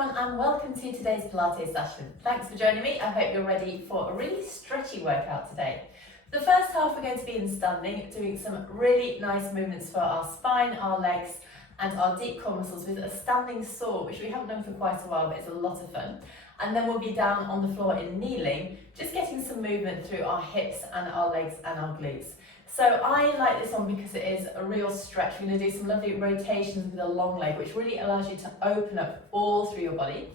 everyone and welcome to today's Pilates session. Thanks for joining me. I hope you're ready for a really stretchy workout today. For the first half we're going to be in standing, doing some really nice movements for our spine, our legs and our deep core muscles with a standing saw, which we haven't done for quite a while but it's a lot of fun. And then we'll be down on the floor in kneeling, just getting some movement through our hips and our legs and our glutes. So I like this one because it is a real stretch. We're going to do some lovely rotations with a long leg, which really allows you to open up all through your body.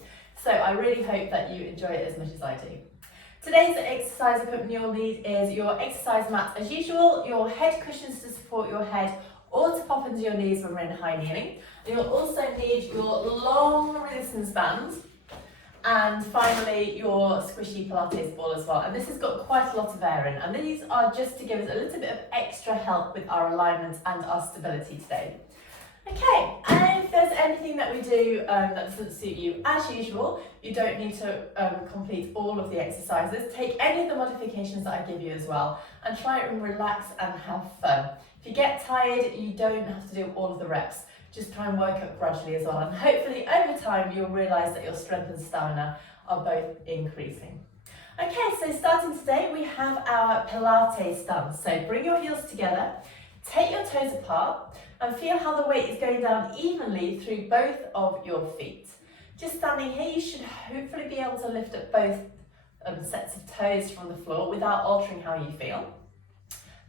So I really hope that you enjoy it as much as I do. Today's exercise equipment you'll need is your exercise mat as usual, your head cushions to support your head or to pop under your knees when we're in high kneeling. And you'll also need your long resistance band. And finally, your squishy Pilates ball as well. And this has got quite a lot of air in. And these are just to give us a little bit of extra help with our alignment and our stability today. Okay, and if there's anything that we do that doesn't suit you, as usual, you don't need to complete all of the exercises. Take any of the modifications that I give you as well and try and relax and have fun. If you get tired, you don't have to do all of the reps. Just try and work up gradually as well, and hopefully over time you'll realise that your strength and stamina are both increasing. Okay, so starting today we have our Pilates stance. So bring your heels together, take your toes apart and feel how the weight is going down evenly through both of your feet. Just standing here, you should hopefully be able to lift up both sets of toes from the floor without altering how you feel.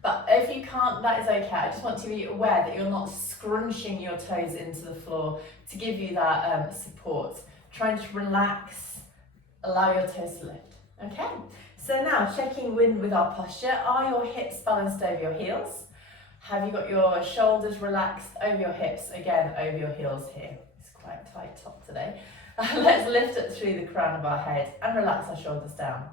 But if you can't, that is okay. I just want to be aware that you're not scrunching your toes into the floor to give you that support. Trying to relax, allow your toes to lift. Okay, so now checking in with our posture. Are your hips balanced over your heels? Have you got your shoulders relaxed over your hips? Again, over your heels here. It's quite a tight top today. Let's lift up through the crown of our head and relax our shoulders down.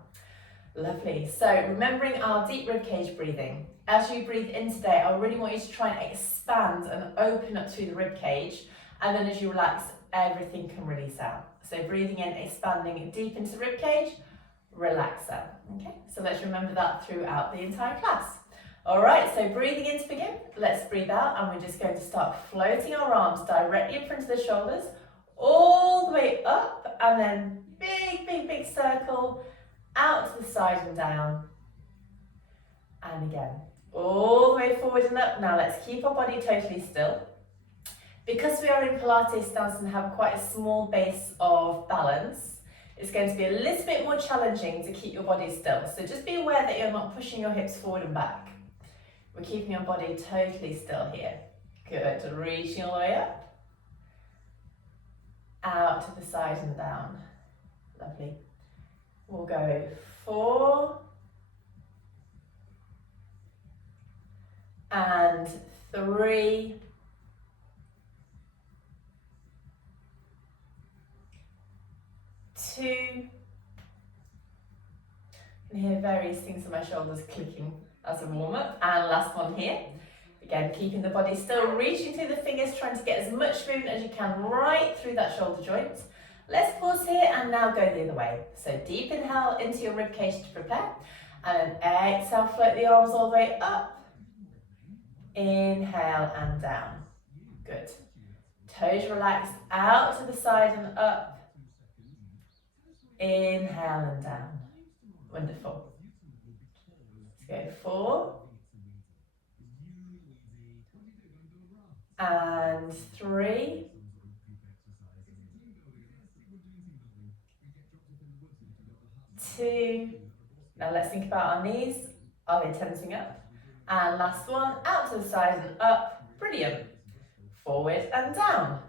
Lovely. So remembering our deep ribcage breathing. As you breathe in today, I really want you to try and expand and open up through the ribcage, and then as you relax, everything can release out. So breathing in, expanding deep into the ribcage, relax out. Okay, so let's remember that throughout the entire class. All right, so breathing in to begin. Let's breathe out, and we're just going to start floating our arms directly in front of the shoulders, all the way up, and then big circle out to the side and down, and again all the way forward and up. Now let's keep our body totally still. Because we are in Pilates stance and have quite a small base of balance, it's going to be a little bit more challenging to keep your body still. So just be aware that you're not pushing your hips forward and back. We're keeping your body totally still here. Good, reaching all the way up, out to the side and down. Lovely. We'll go 4 and 3 2. I can hear various things in my shoulders clicking as a warm-up. And last one here. Again, keeping the body still, reaching through the fingers, trying to get as much movement as you can right through that shoulder joint. Let's pause here and now go the other way. So deep inhale into your ribcage to prepare, and then exhale, float the arms all the way up. Inhale and down. Good. Toes relaxed, out to the side and up. Inhale and down. Wonderful. Let's go 4 and 3. 2. Now let's think about our knees. Are they tensing up? And last one, out to the side and up. Brilliant. Forward and down.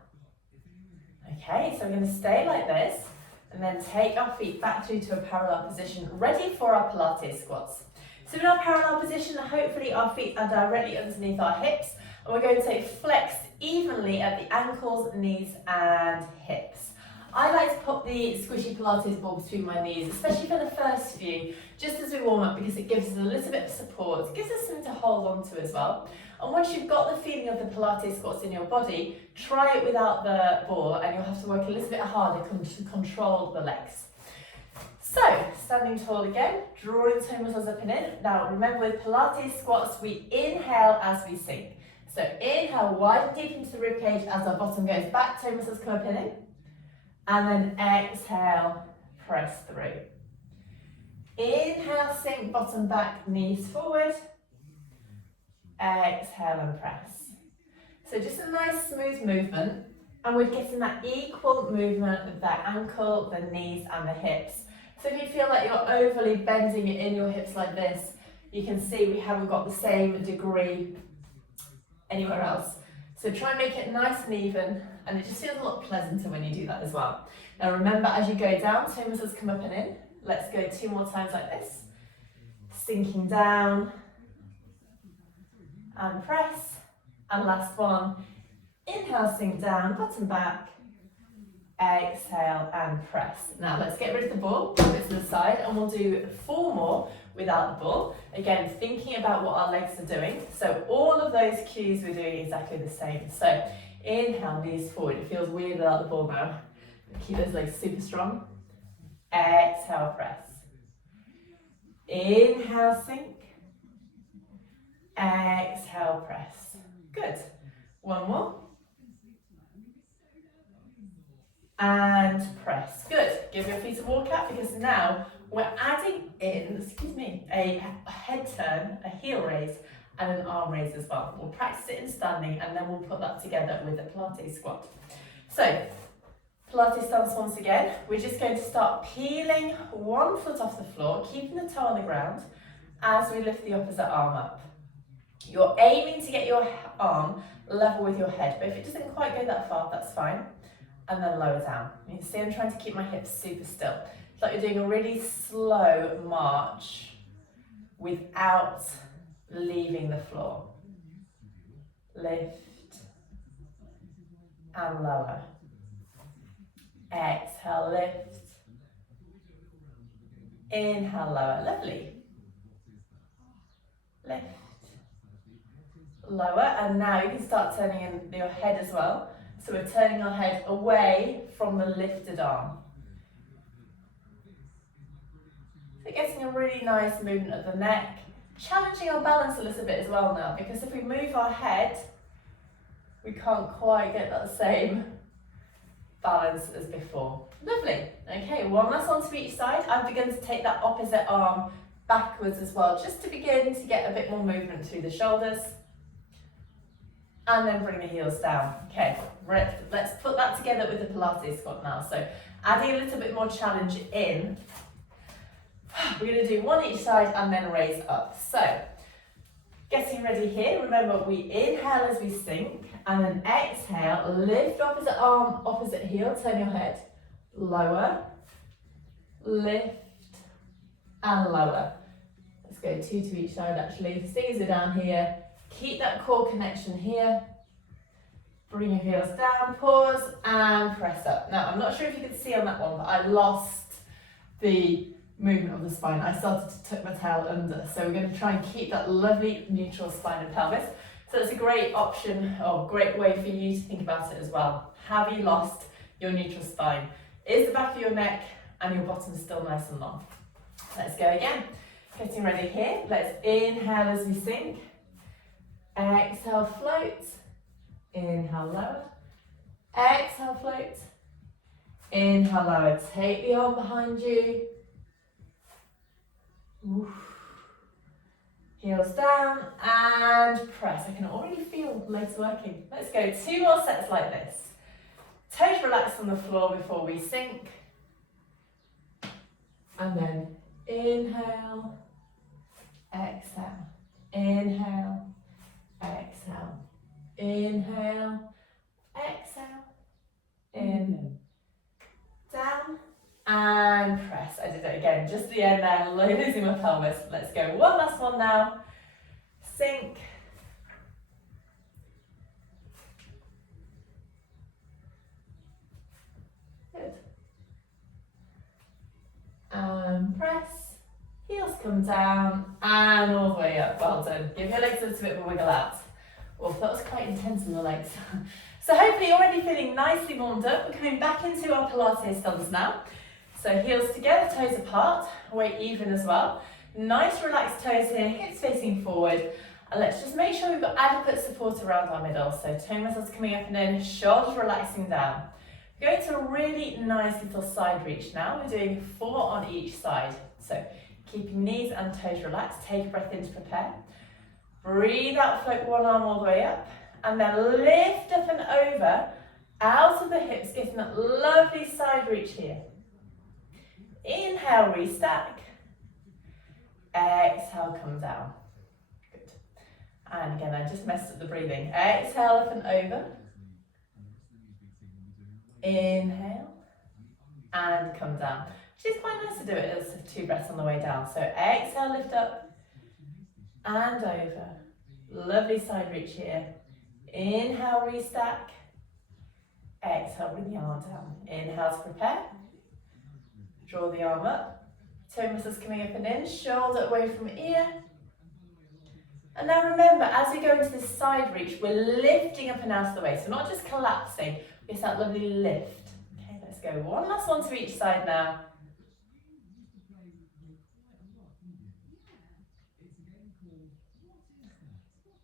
Okay, so we're going to stay like this and then take our feet back through to a parallel position, ready for our Pilates squats. So in our parallel position, hopefully our feet are directly underneath our hips, and we're going to flex evenly at the ankles, knees and hips. I like to pop the squishy Pilates ball between my knees, especially for the first few, just as we warm up, because it gives us a little bit of support. It gives us something to hold on to as well. And once you've got the feeling of the Pilates squats in your body, try it without the ball and you'll have to work a little bit harder to control the legs. So, standing tall again, drawing toe muscles up and in. Now remember, with Pilates squats, we inhale as we sink. So inhale, widen deep into the ribcage as our bottom goes back, toe muscles come up and in. And then exhale, press through. Inhale, sink, bottom back, knees forward. Exhale and press. So just a nice smooth movement, and we're getting that equal movement with that ankle, the knees and the hips. So if you feel like you're overly bending in your hips like this, you can see we haven't got the same degree anywhere else. So try and make it nice and even, and it just feels a lot pleasanter when you do that as well. Now remember, as you go down, toe muscles come up and in. Let's go 2 more times like this. Sinking down and press. And last one. Inhale, sink down, bottom back. Exhale and press. Now let's get rid of the ball, put it to the side, and we'll do 4 more without the ball. Again, thinking about what our legs are doing. So all of those cues we're doing exactly the same. So inhale, knees forward. It feels weird without the ball now. Keep those legs super strong. Exhale, press. Inhale, sink. Exhale, press. Good. 1 more. And press. Good. Give your feet a walkout, because now we're adding in, a head turn, a heel raise, and an arm raise as well. We'll practice it in standing, and then we'll put that together with a Pilates squat. So, Pilates stance once again. We're just going to start peeling one foot off the floor, keeping the toe on the ground as we lift the opposite arm up. You're aiming to get your arm level with your head, but if it doesn't quite go that far, that's fine. And then lower down. You can see I'm trying to keep my hips super still. It's like you're doing a really slow march without leaving the floor. Lift and lower. Exhale, lift. Inhale, lower. Lovely. Lift. Lower. And now you can start turning in your head as well. So we're turning our head away from the lifted arm. So getting a really nice movement of the neck. Challenging our balance a little bit as well now, because if we move our head, we can't quite get that same balance as before. Lovely. Okay, 1 last one to each side. I've begun to take that opposite arm backwards as well, just to begin to get a bit more movement through the shoulders. And then bring the heels down. Okay, let's put that together with the Pilates squat now. So adding a little bit more challenge in. We're going to do 1 each side and then raise up. So getting ready here. Remember, we inhale as we sink, and then exhale, lift opposite arm, opposite heel, turn your head. Lower, lift, and lower. Let's go 2 to each side actually. Squeeze it down here. Keep that core connection here. Bring your heels down, pause, and press up. Now, I'm not sure if you could see on that one, but I lost the movement of the spine. I started to tuck my tail under. So we're going to try and keep that lovely neutral spine and pelvis. So it's a great option, or great way for you to think about it as well. Have you lost your neutral spine? Is the back of your neck and your bottom still nice and long? Let's go again. Getting ready here. Let's inhale as we sink. Exhale, float. Inhale, lower. Exhale, float. Inhale, lower. Take the arm behind you. Oof. Heels down and press. I can already feel legs working. Let's go 2 more sets like this. Toes relaxed on the floor before we sink. And then inhale, exhale, inhale, exhale, inhale, exhale, in, down, and press. I did it again, just the end there, losing my pelvis. Let's go 1 last one now. Sink. Good. And press. Heels come down and all the way up. Well done. Give your legs a little bit of a wiggle out. Well, that was quite intense in the legs. So hopefully you're already feeling nicely warmed up. We're coming back into our Pilates stance now. So heels together, toes apart, weight even as well. Nice relaxed toes here, hips facing forward. And let's just make sure we've got adequate support around our middle. So toe muscles coming up and in, shoulders relaxing down. We're going to a really nice little side reach now. We're doing 4 on each side. So keeping knees and toes relaxed. Take a breath in to prepare. Breathe out, float one arm all the way up. And then lift up and over, out of the hips, getting that lovely side reach here. Inhale, restack. Exhale, come down. Good. And again, I just messed up the breathing. Exhale, up and over. Inhale. And come down. Which is quite nice to do it as 2 breaths on the way down. So exhale, lift up. And over. Lovely side reach here. Inhale, restack. Exhale, bring the arm down. Inhale to prepare. Draw the arm up. Toe muscles coming up and in. Shoulder away from ear. And now remember, as we go into this side reach, we're lifting up and out of the way. So not just collapsing, it's that lovely lift. Okay, let's go. One last one to each side now.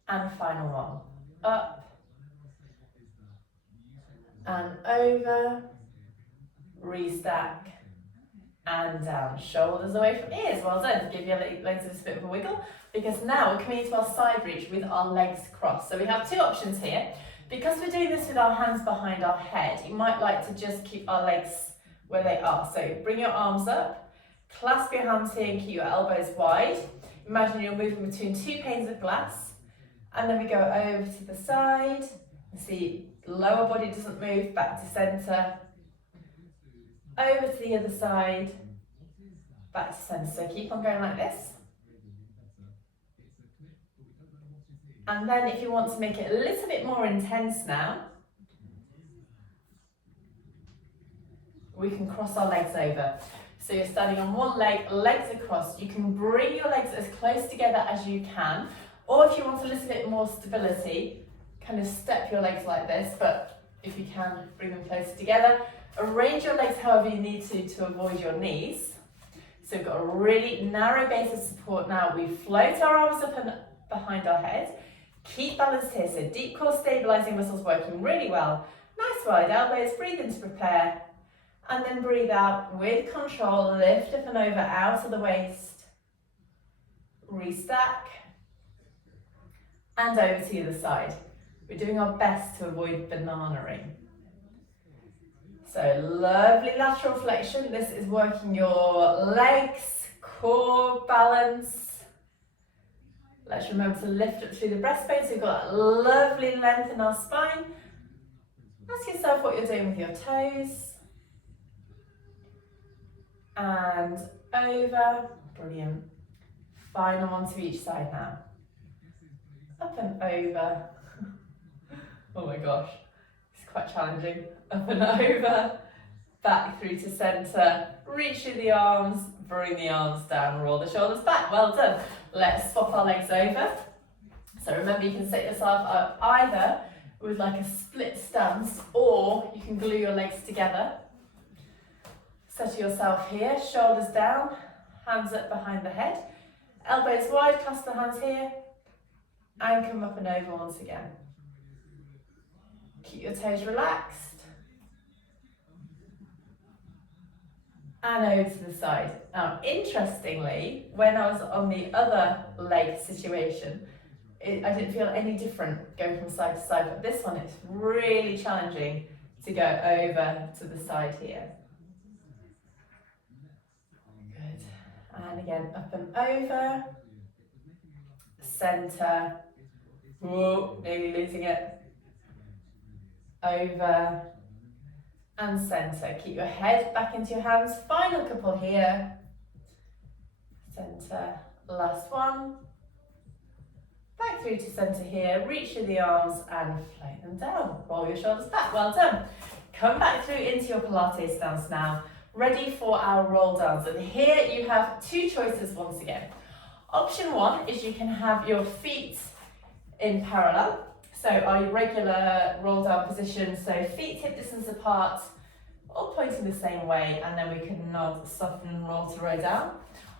And final one. Up. And over. Restack. And down. Shoulders away from ears. Well done. Give your legs a bit of a wiggle. Because now we're coming into our side reach with our legs crossed. So we have 2 options here. Because we're doing this with our hands behind our head, you might like to just keep our legs where they are. So bring your arms up. Clasp your hands here and keep your elbows wide. Imagine you're moving between 2 panes of glass. And then we go over to the side. See, lower body doesn't move, back to centre. Over to the other side. Back to centre. So keep on going like this. And then if you want to make it a little bit more intense now, we can cross our legs over. So you're standing on one leg, legs across. You can bring your legs as close together as you can. Or if you want a little bit more stability, kind of step your legs like this, but if you can, bring them closer together. Arrange your legs however you need to avoid your knees. So we've got a really narrow base of support now. We float our arms up and behind our head. Keep balance here, so deep core stabilising muscles working really well. Nice wide elbows, breathe in to prepare. And then breathe out with control, lift up and over, out of the waist. Restack. And over to the other side. We're doing our best to avoid banana-ing. So lovely lateral flexion. This is working your legs, core, balance. Let's remember to lift up through the breastbone so we've got that lovely length in our spine. Ask yourself what you're doing with your toes. And over. Brilliant. Final one to each side now. Up and over. Oh my gosh, it's quite challenging. Up and over, back through to centre, reach through the arms, bring the arms down, roll the shoulders back. Well done. Let's swap our legs over. So remember, you can set yourself up either with like a split stance, or you can glue your legs together. Set yourself here, shoulders down, hands up behind the head, elbows wide, clasp the hands here, and come up and over once again. Keep your toes relaxed. And over to the side. Now, interestingly, when I was on the other leg situation, I didn't feel any different going from side to side, but this one it's really challenging to go over to the side here. Good. And again, up and over. Centre. Whoa, nearly losing it. Over. And centre. Keep your head back into your hands. Final couple here. Centre. Last one. Back through to centre here. Reach through the arms and float them down. Roll your shoulders back. Well done. Come back through into your Pilates stance now. Ready for our roll downs. And here you have 2 choices once again. Option 1 is you can have your feet in parallel. So our regular roll down position, so feet hip distance apart, all pointing the same way, and then we can nod, soften and roll to row down.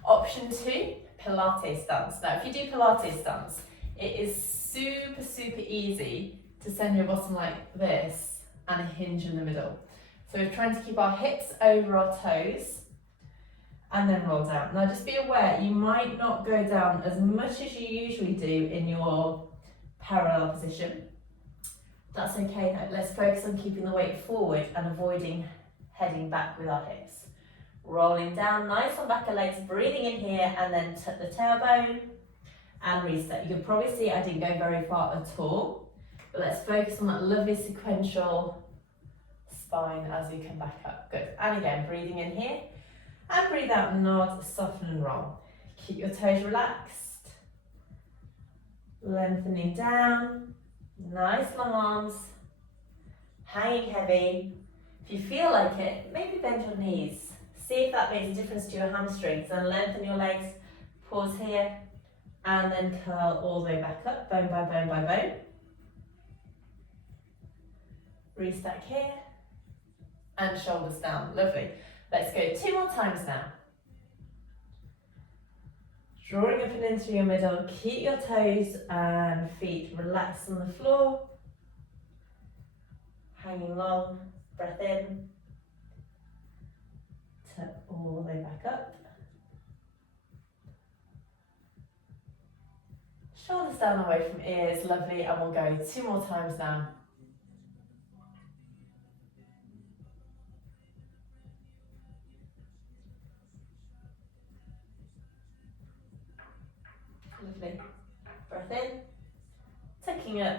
Option 2, Pilates stance. Now if you do Pilates stance, it is super easy to send your bottom like this and hinge in the middle. So we're trying to keep our hips over our toes and then roll down. Now just be aware, you might not go down as much as you usually do in your parallel position. That's okay though. Let's focus on keeping the weight forward and avoiding heading back with our hips. Rolling down, nice on back of legs, breathing in here and then tuck the tailbone and reset. You can probably see I didn't go very far at all, but let's focus on that lovely sequential spine as we come back up. Good. And again, breathing in here and breathe out, nod, soften and roll. Keep your toes relaxed. Lengthening down. Nice long arms. Hanging heavy. If you feel like it, maybe bend your knees. See if that makes a difference to your hamstrings. And lengthen your legs. Pause here. And then curl all the way back up, bone by bone by bone. Restack here. And shoulders down. Lovely. Let's go 2 more times now. Drawing up and in through your middle. Keep your toes and feet relaxed on the floor. Hanging long. Breath in. Tuck all the way back up. Shoulders down away from ears. Lovely. And we'll go 2 more times now. Lovely. Breath in. Tucking up.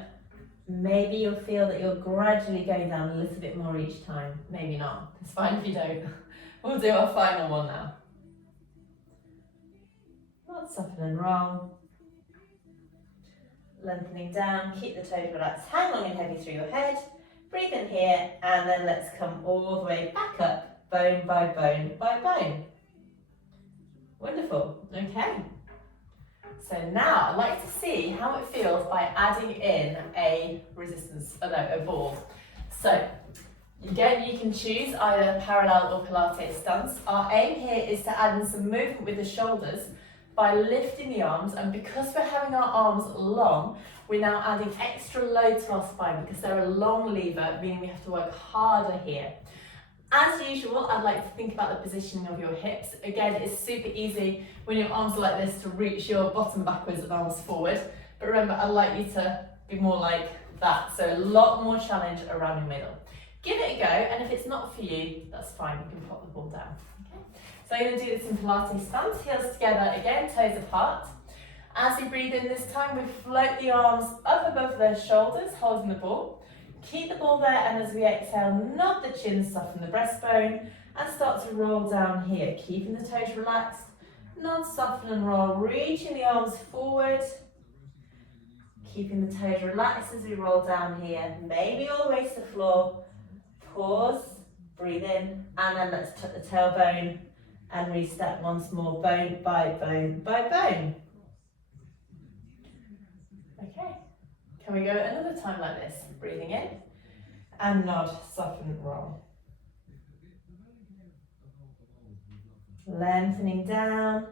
Maybe you'll feel that you're gradually going down a little bit more each time. Maybe not. It's fine if you don't. We'll do our final one now. Not soften and roll. Lengthening down. Keep the toes relaxed. Hang long and heavy through your head. Breathe in here and then let's come all the way back up. Bone by bone by bone. Wonderful. Okay. So now I'd like to see how it feels by adding in a a ball. So again, you can choose either parallel or Pilates stance. Our aim here is to add in some movement with the shoulders by lifting the arms, and because we're having our arms long, we're now adding extra load to our spine because they're a long lever, meaning we have to work harder here. As usual, I'd like to think about the positioning of your hips. Again, it's super easy when your arms are like this to reach your bottom backwards and arms forward. But remember, I'd like you to be more like that. So a lot more challenge around your middle. Give it a go, and if it's not for you, that's fine. You can pop the ball down. Okay? So I'm going to do this in Pilates stance. Heels together again, toes apart. As we breathe in this time, we float the arms up above the shoulders, holding the ball. Keep the ball there, and as we exhale, nod the chin, soften the breastbone, and start to roll down here. Keeping the toes relaxed, nod, soften and roll, reaching the arms forward. Keeping the toes relaxed as we roll down here, maybe all the way to the floor. Pause, breathe in, and then let's tuck the tailbone and reset once more, bone by bone by bone. Okay, can we go another time like this? Breathing in, and nod, soften, roll. Lengthening down,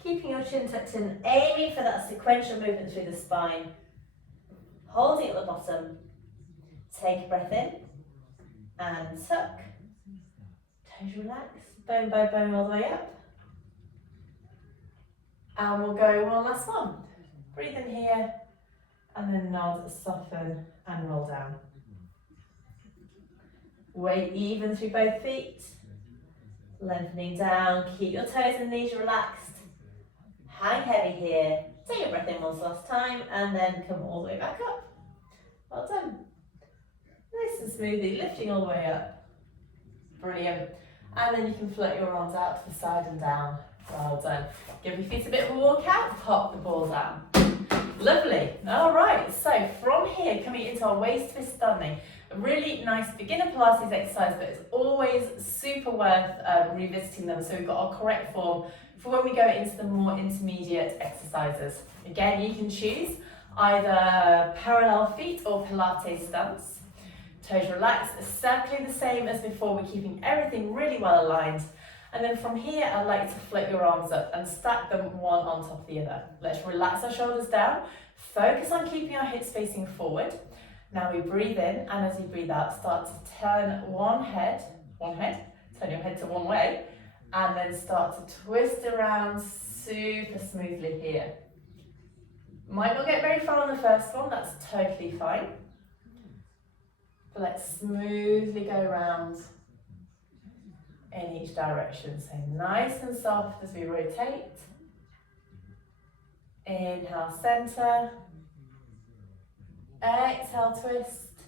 keeping your chin tucked in, aiming for that sequential movement through the spine. Holding at the bottom, take a breath in, and tuck. Toes relaxed, bone by bone all the way up. And we'll go one last one. Breathe in here, and then nod, soften, and roll down. Weight even through both feet. Lengthening down, keep your toes and knees relaxed. Hang heavy here. Take a breath in one last time, and then come all the way back up. Well done. Nice and smoothly, lifting all the way up. Brilliant. And then you can float your arms out to the side and down. Well done. Give your feet a bit of a walk out, pop the ball down. Lovely. All right, so from here, coming into our waist twist standing, a really nice beginner Pilates exercise, but it's always super worth revisiting them so we've got our correct form for when we go into the more intermediate exercises. Again, you can choose either parallel feet or Pilates stance. Toes relaxed, exactly the same as before, we're keeping everything really well aligned. And then from here, I'd like you to float your arms up and stack them one on top of the other. Let's relax our shoulders down, focus on keeping our hips facing forward. Now we breathe in, and as you breathe out, start to turn turn your head to one way, and then start to twist around super smoothly here. Might not get very far on the first one, that's totally fine. But let's smoothly go around in each direction. So nice and soft as we rotate. Inhale, center. Exhale, twist.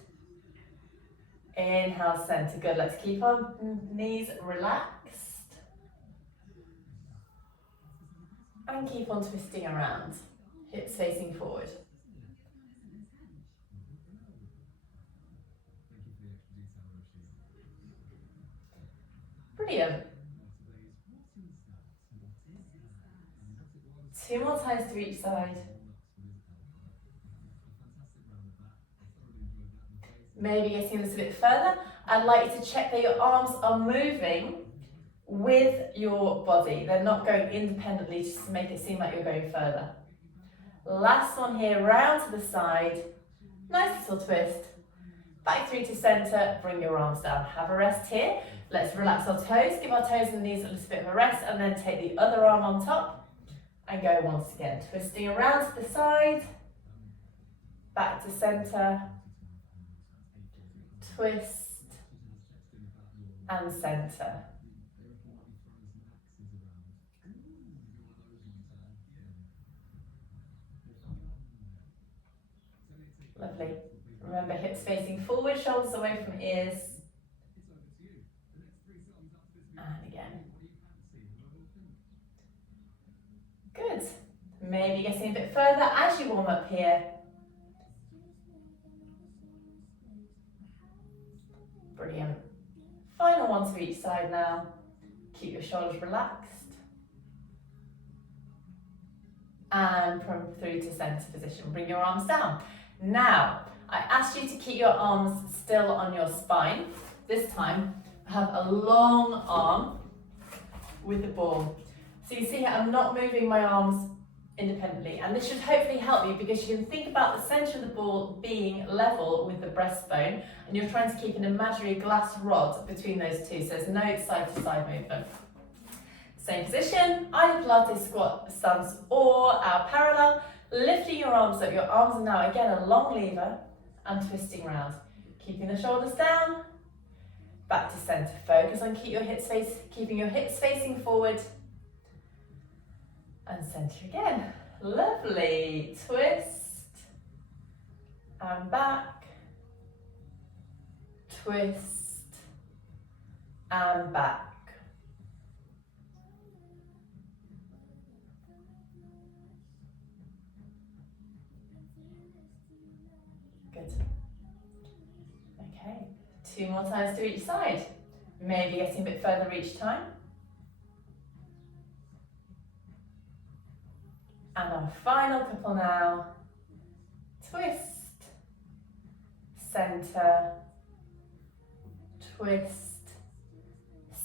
Inhale, center. Good. Let's keep our knees relaxed. And keep on twisting around. Hips facing forward. Brilliant. 2 more times to each side. Maybe getting this a bit further. I'd like you to check that your arms are moving with your body. They're not going independently just to make it seem like you're going further. Last one here, round to the side. Nice little twist. Back through to center, bring your arms down. Have a rest here. Let's relax our toes, give our toes and knees a little bit of a rest, and then take the other arm on top and go once again. Twisting around to the side, back to center, twist, and center. Lovely. Remember, hips facing forward, shoulders away from ears. And again. Good. Maybe getting a bit further as you warm up here. Brilliant. Final one to each side now. Keep your shoulders relaxed. And from through to center position. Bring your arms down. Now, I asked you to keep your arms still on your spine. This time, I have a long arm with the ball. So you see here, I'm not moving my arms independently, and this should hopefully help you because you can think about the center of the ball being level with the breastbone, and you're trying to keep an imaginary glass rod between those two, so there's no side to side movement. Same position, either Pilates squat stance or our parallel, lifting your arms up. Your arms are now again a long lever and twisting round, keeping the shoulders down, back to center. Focus on keeping your hips facing forward. And center again. Lovely. Twist. And back. Twist. And back. Good. Okay. 2 more times to each side. Maybe getting a bit further each time. And our final couple now. Twist, center, twist,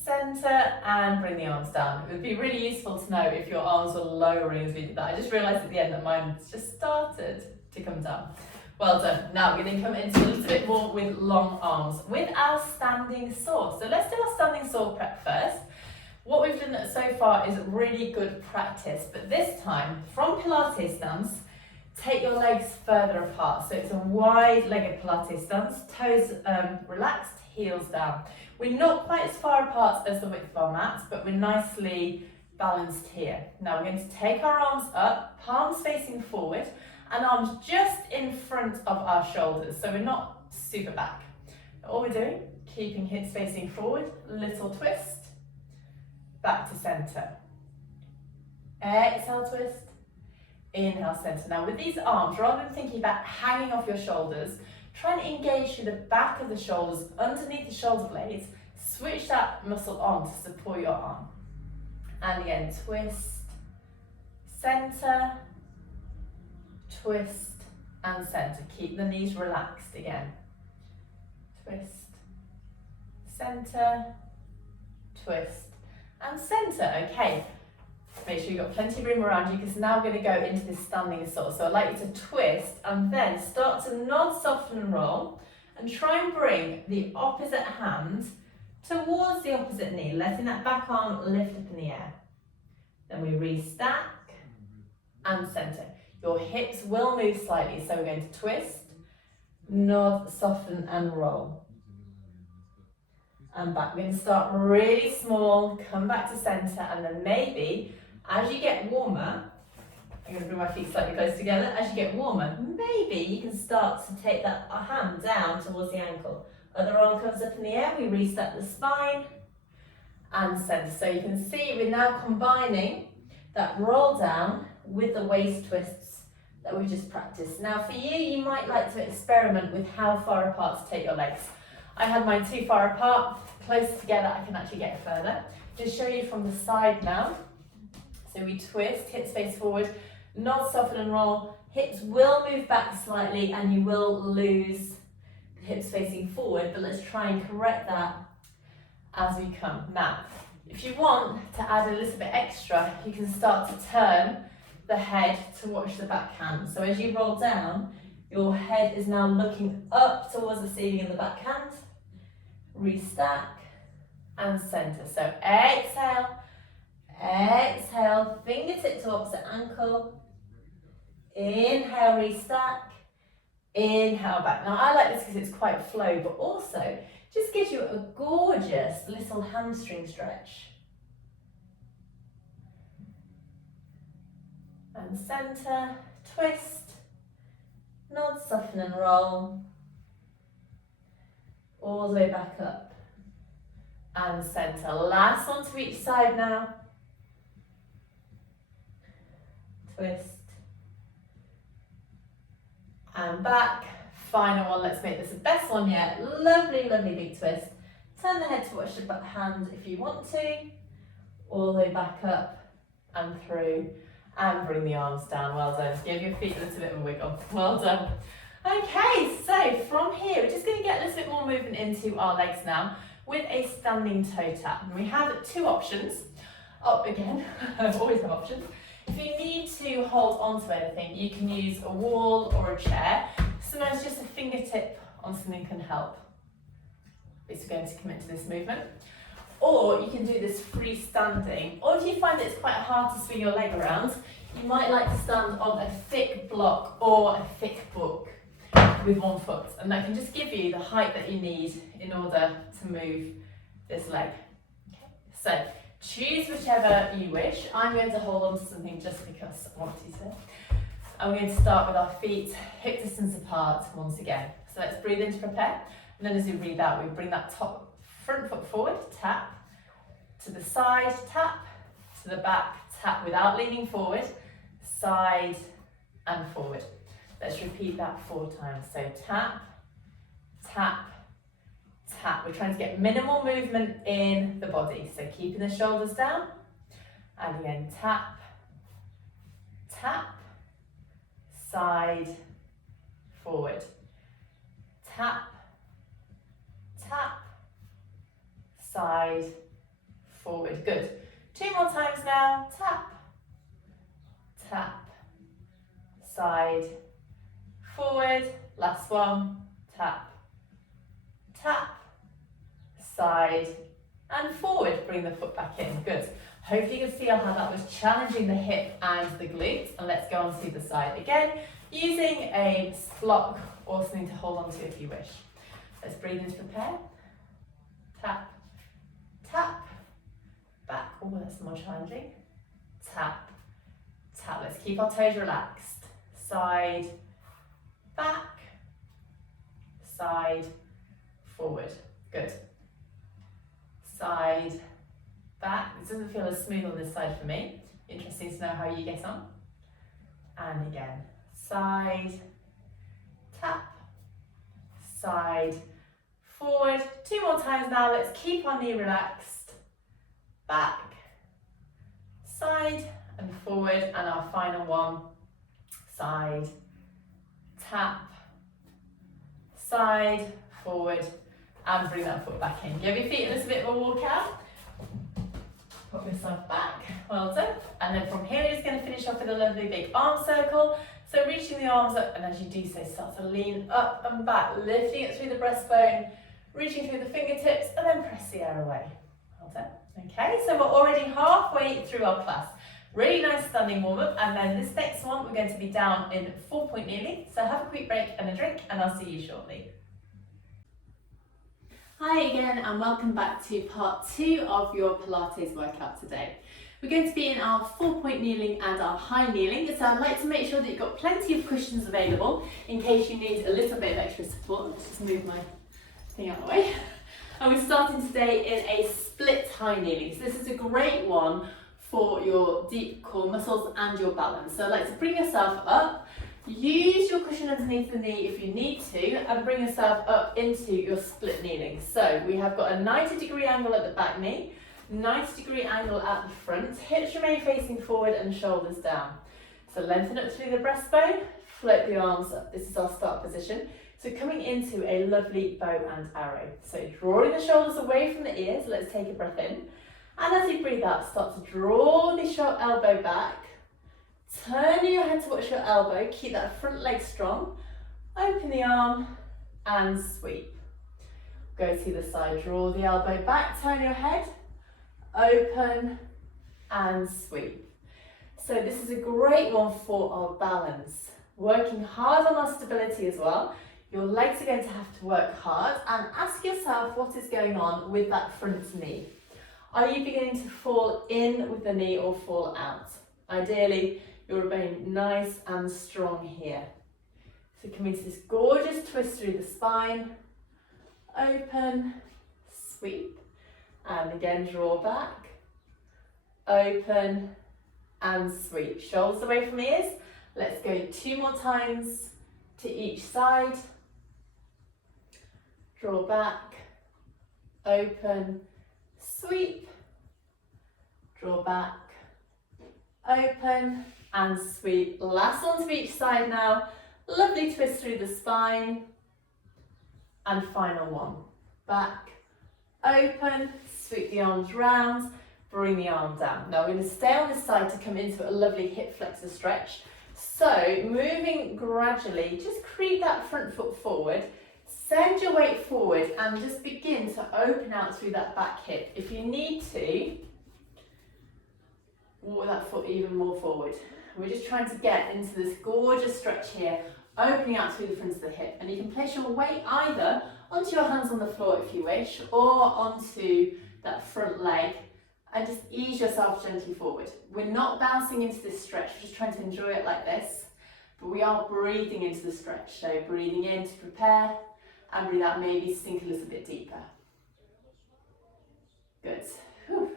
center, and bring the arms down. It would be really useful to know if your arms were lowering as we did that. I just realised at the end that mine just started to come down. Well done. Now we're going to come into a little bit more with long arms with our standing saw. So let's do our standing saw prep first. What we've done so far is really good practice, but this time, from Pilates stance, take your legs further apart. So it's a wide-legged Pilates stance, toes relaxed, heels down. We're not quite as far apart as the width of our mats, but we're nicely balanced here. Now we're going to take our arms up, palms facing forward, and arms just in front of our shoulders, so we're not super back. All we're doing, keeping hips facing forward, little twist, back to center. Exhale, twist. Inhale, center. Now with these arms, rather than thinking about hanging off your shoulders, try and engage through the back of the shoulders, underneath the shoulder blades. Switch that muscle on to support your arm. And again, twist, center, twist, and center. Keep the knees relaxed again. Twist, center, twist, and center. Okay, Make sure you've got plenty of room around you, because now we're going to go into this standing sort. So I'd like you to twist and then start to nod, soften and roll, and try and bring the opposite hand towards the opposite knee, letting that back arm lift up in the air. Then we restack and centre. Your hips will move slightly, so we're going to twist, nod, soften and roll. And back. We're going to start really small, come back to centre, and then maybe as you get warmer, I'm going to bring my feet slightly close together. As you get warmer, maybe you can start to take that hand down towards the ankle. Other arm comes up in the air, we reset the spine and centre. So you can see we're now combining that roll down with the waist twists that we just practiced. Now for you, you might like to experiment with how far apart to take your legs. I had mine too far apart, close together, I can actually get further. Just show you from the side now. So we twist, hips face forward, nod, soften and roll. Hips will move back slightly and you will lose the hips facing forward, but let's try and correct that as we come. Now, if you want to add a little bit extra, you can start to turn the head to watch the backhand. So as you roll down, your head is now looking up towards the ceiling in the backhand. Restack and centre. So exhale, exhale, fingertip to opposite ankle. Inhale, restack. Inhale, back. Now I like this because it's quite flow, but also just gives you a gorgeous little hamstring stretch. And centre, twist, nod, soften and roll. All the way back up. And centre. Last one to each side now. Twist. And back. Final one, let's make this the best one yet. Lovely, lovely big twist. Turn the head to watch the hand if you want to. All the way back up and through. And bring the arms down. Well done. Give your feet a little bit of a wiggle. Well done. Okay, so from here, we're just going to get a little bit more movement into our legs now with a standing toe tap. And we have two options. Up again, I always have options. If you need to hold on to anything, you can use a wall or a chair. Sometimes just a fingertip on something can help. If you're going to commit to this movement. Or you can do this freestanding. Or if you find that it's quite hard to swing your leg around, you might like to stand on a thick block or a thick book with one foot, and that can just give you the height that you need in order to move this leg. Okay. So choose whichever you wish. I'm going to hold on to something just because I want to. I'm going to start with our feet hip distance apart once again. So let's breathe in to prepare, and then as we breathe out, we bring that top front foot forward, tap to the side, tap to the back, tap without leaning forward, side and forward. Let's repeat that 4 times. So tap, tap, tap. We're trying to get minimal movement in the body. So keeping the shoulders down. And again, tap, tap, side, forward. Tap, tap, side, forward. Good. 2 more times now. Tap, tap, side, forward. Last one. Tap, tap, side and forward. Bring the foot back in. Good. Hopefully you can feel how that was challenging the hip and the glutes. And let's go on to the side again, using a block or something to hold on to if you wish. Let's breathe in to prepare. Tap, tap, back. Oh, that's more challenging. Tap, tap. Let's keep our toes relaxed. Side, back, side, forward. Good. Side, back. This doesn't feel as smooth on this side for me. Interesting to know how you get on. And again, side, tap, side, forward. 2 more times now. Let's keep our knee relaxed. Back, side and forward. And our final one, side, tap, side, forward, and bring that foot back in. Give your feet a little bit of a walk out. Put yourself back, well done. And then from here, you're just going to finish off with a lovely big arm circle. So reaching the arms up, and as you do so, start to lean up and back, lifting it through the breastbone, reaching through the fingertips, and then press the air away. Well done. Okay, so we're already halfway through our class. Really nice standing warm-up, and then this next one, we're going to be down in 4-point kneeling. So have a quick break and a drink, and I'll see you shortly. Hi again, and welcome back to part 2 of your Pilates workout today. We're going to be in our 4-point kneeling and our high kneeling, so I'd like to make sure that you've got plenty of cushions available in case you need a little bit of extra support. Let's just move my thing out of the way. And we're starting today in a split high kneeling. So this is a great one for your deep core muscles and your balance. So I'd like to bring yourself up, use your cushion underneath the knee if you need to, and bring yourself up into your split kneeling. So we have got a 90-degree angle at the back knee, 90-degree angle at the front, hips remain facing forward and shoulders down. So lengthen up through the breastbone, float the arms up. This is our start position. So coming into a lovely bow and arrow. So drawing the shoulders away from the ears, let's take a breath in. And as you breathe out, start to draw the short elbow back. Turn your head towards your elbow, keep that front leg strong. Open the arm and sweep. Go to the side, draw the elbow back, turn your head, open and sweep. So this is a great one for our balance. Working hard on our stability as well. Your legs are going to have to work hard, and ask yourself what is going on with that front knee. Are you beginning to fall in with the knee or fall out? Ideally, you'll remain nice and strong here. So come into this gorgeous twist through the spine, open, sweep, and again draw back, open and sweep. Shoulders away from ears. Let's go 2 more times to each side. Draw back, open, sweep, draw back, open and sweep. Last one to each side now. Lovely twist through the spine. And final one. Back, open, sweep the arms round, bring the arm down. Now we're going to stay on this side to come into a lovely hip flexor stretch. So moving gradually, just creep that front foot forward. Send your weight forward and just begin to open out through that back hip. If you need to, walk that foot even more forward. We're just trying to get into this gorgeous stretch here, opening out through the front of the hip. And you can place your weight either onto your hands on the floor if you wish, or onto that front leg, and just ease yourself gently forward. We're not bouncing into this stretch, we're just trying to enjoy it like this, but we are breathing into the stretch. So breathing in to prepare, and breathe out, maybe sink a little bit deeper. Good. Whew.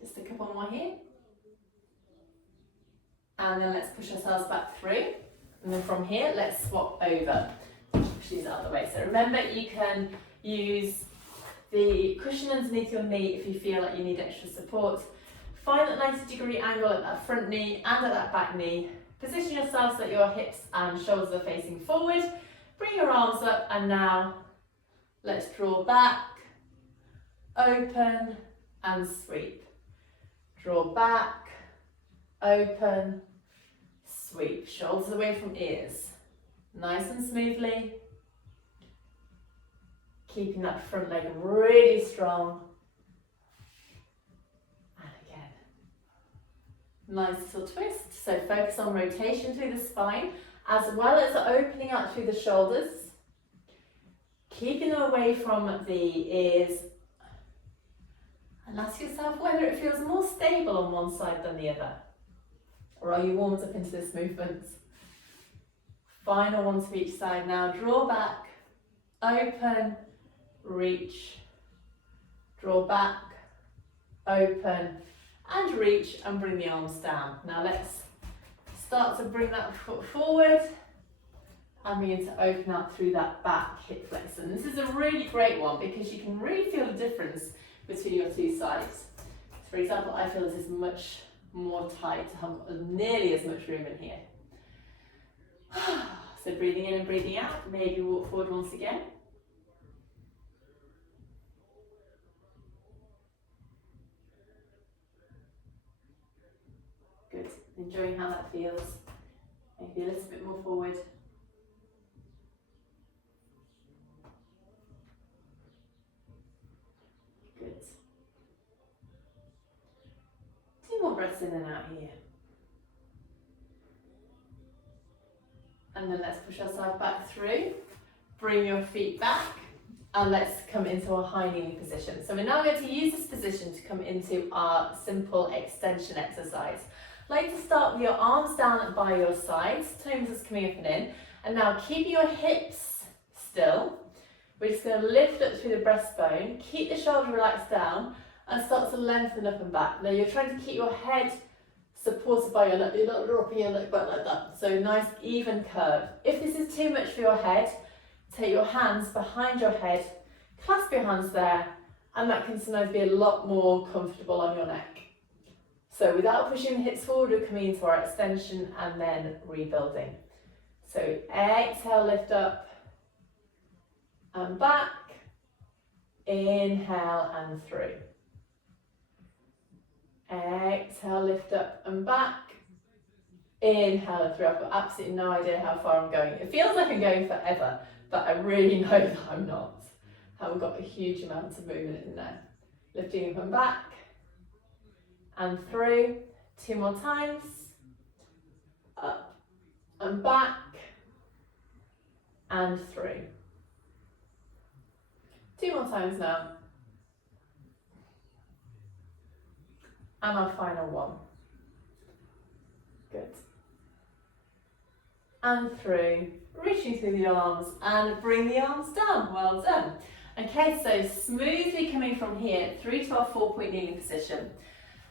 Just a couple more here. And then let's push ourselves back through. And then from here, let's swap over. Push these out of the way. So remember, you can use the cushion underneath your knee if you feel like you need extra support. Find that 90-degree angle at that front knee and at that back knee. Position yourself so that your hips and shoulders are facing forward. Bring your arms up, and now let's draw back, open and sweep. Draw back, open, sweep. Shoulders away from ears. Nice and smoothly. Keeping that front leg really strong. Nice little twist. So focus on rotation through the spine as well as opening out through the shoulders. Keeping them away from the ears. And ask yourself whether it feels more stable on one side than the other. Or are you warmed up into this movement? Final one to each side now. Draw back, open, reach. Draw back, open, and reach, and bring the arms down. Now let's start to bring that foot forward and begin to open up through that back hip flexor. And this is a really great one because you can really feel the difference between your 2 sides. So for example, I feel this is much more tight, to have nearly as much room in here. So breathing in and breathing out, maybe walk forward once again. Enjoying how that feels. Maybe a little bit more forward. Good. 2 more breaths in and out here. And then let's push ourselves back through. Bring your feet back. And let's come into a high kneeling position. So we're now going to use this position to come into our simple extension exercise. I'd like to start with your arms down by your sides, toe muscles coming up and in. And now keep your hips still. We're just going to lift up through the breastbone, keep the shoulder relaxed down, and start to lengthen up and back. Now you're trying to keep your head supported by your neck, you're not dropping your neck back like that. So nice even curve. If this is too much for your head, take your hands behind your head, clasp your hands there, and that can sometimes be a lot more comfortable on your neck. So without pushing the hips forward, we're coming into our extension and then rebuilding. So exhale, lift up and back, inhale and through. Exhale, lift up and back, inhale and through. I've got absolutely no idea how far I'm going. It feels like I'm going forever, but I really know that I'm not. I haven't got a huge amount of movement in there. Lifting up and back and through. 2 more times. Up and back and through. 2 more times now. And our final one. Good. And through, reaching through the arms and bring the arms down. Well done. Okay, so smoothly coming from here through to our 4-point kneeling position.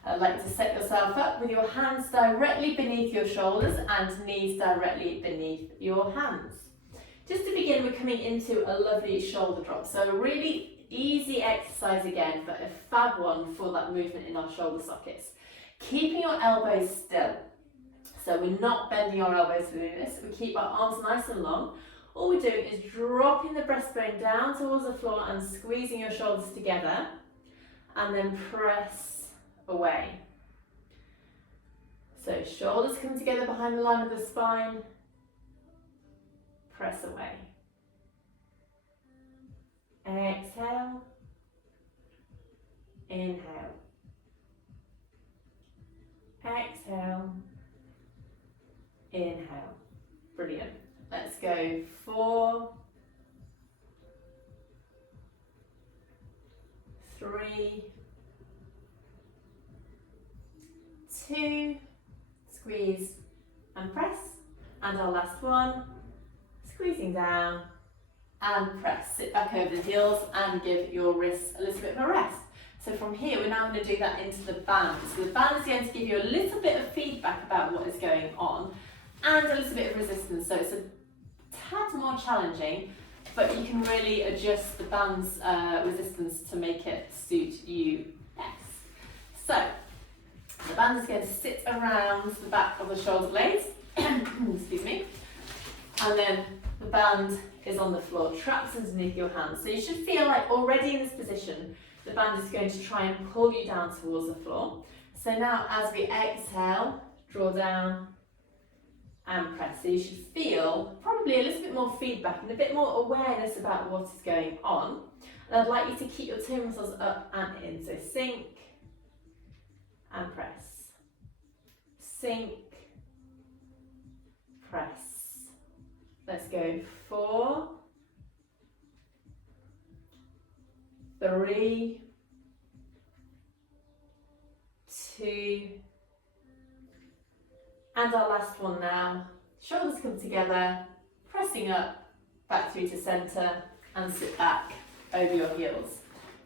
I'd like to set yourself up with your hands directly beneath your shoulders and knees directly beneath your hands. Just to begin, we're coming into a lovely shoulder drop. So a really easy exercise again, but a fab one for that movement in our shoulder sockets. Keeping your elbows still. So we're not bending our elbows to do this. We keep our arms nice and long. All we're doing is dropping the breastbone down towards the floor and squeezing your shoulders together, and then press away. So shoulders come together behind the line of the spine, press away. Exhale, inhale, exhale, inhale. Brilliant. Let's go 4, 3, 2, squeeze and press, and our last one, squeezing down and press. Sit back over the heels and give your wrists a little bit of a rest. So from here, we're now going to do that into the band. So the band is going to give you a little bit of feedback about what is going on and a little bit of resistance. So it's a tad more challenging, but you can really adjust the band's resistance to make it suit you best. So the band is going to sit around the back of the shoulder blades, excuse me, and then the band is on the floor, trapped underneath your hands. So you should feel like already in this position, the band is going to try and pull you down towards the floor. So now as we exhale, draw down and press. So you should feel probably a little bit more feedback and a bit more awareness about what is going on. And I'd like you to keep your toe muscles up and in. So sink and press. Sink, press. Let's go 4, 3, 2, and our last one now. Shoulders come together, pressing up, back through to centre, and sit back over your heels.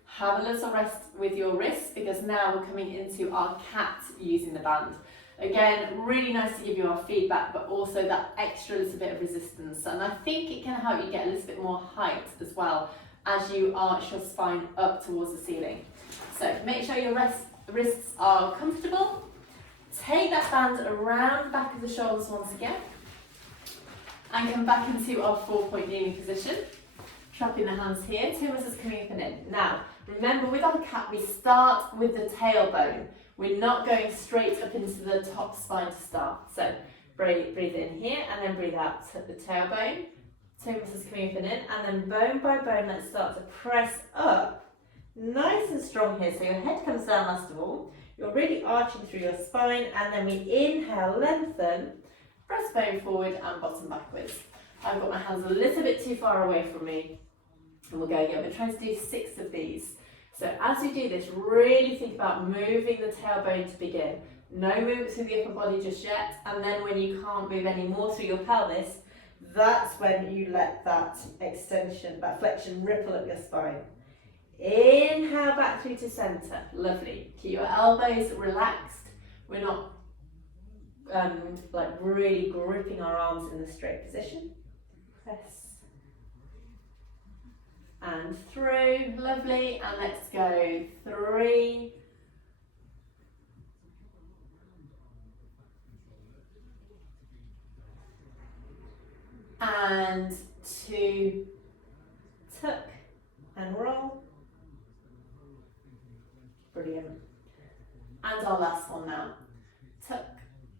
Have a little rest with your wrists, because now we're coming into our cat using the band. Again, really nice to give you our feedback, but also that extra little bit of resistance. And I think it can help you get a little bit more height as well as you arch your spine up towards the ceiling. So make sure your wrists are comfortable. Take that band around the back of the shoulders once again. And come back into our 4-point kneeling position. Trapping the hands here, toe muscles coming up and in. Now, remember with our cat, we start with the tailbone. We're not going straight up into the top spine to start. So breathe in here and then breathe out to the tailbone. Toe muscles coming up and in, and then bone by bone, let's start to press up. Nice and strong here, so your head comes down last of all. You're really arching through your spine, and then we inhale, lengthen, breastbone forward and bottom backwards. I've got my hands a little bit too far away from me, and we'll go again. We're trying to do 6 of these. So as you do this, really think about moving the tailbone to begin. No movement through the upper body just yet, and then when you can't move any more through your pelvis, that's when you let that extension, that flexion ripple up your spine. Inhale back through to centre. Lovely. Keep your elbows relaxed. We're not like really gripping our arms in the straight position. Press. And through. Lovely. And let's go 3. And 2, tuck and roll. Brilliant. And our last one now. Tuck